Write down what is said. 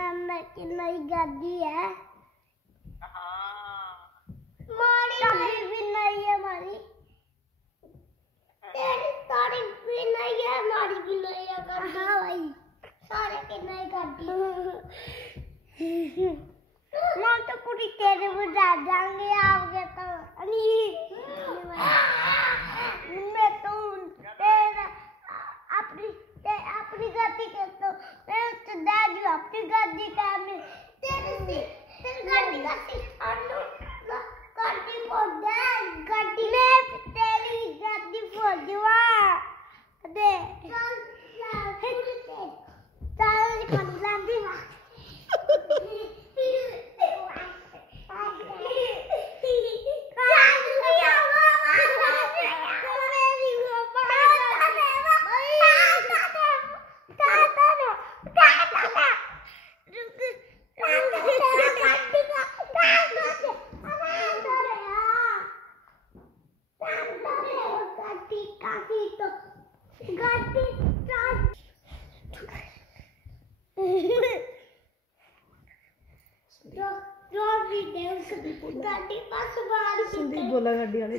की नई गाड़ी है। गाड़ी भी नई है हमारी, तेरी तारीफ भी नई है, हमारी भी नई है गाड़ी। हाँ भाई, सारे की नई गाड़ी। मैं तो पूरी तेरे बजा जाएंगे आपके तो मैं तो तेरा अपनी गाड़ी कहता हूँ, मैं तो दादी अपनी गाड़ी का मैं तेरी गाड़ी का गाड़ी फोड़ दे, गाड़ी मैं तेरी गाड़ी फोड़ दूँगा दे चल कंप्लेंट संदीप बोला गाड़ी वाले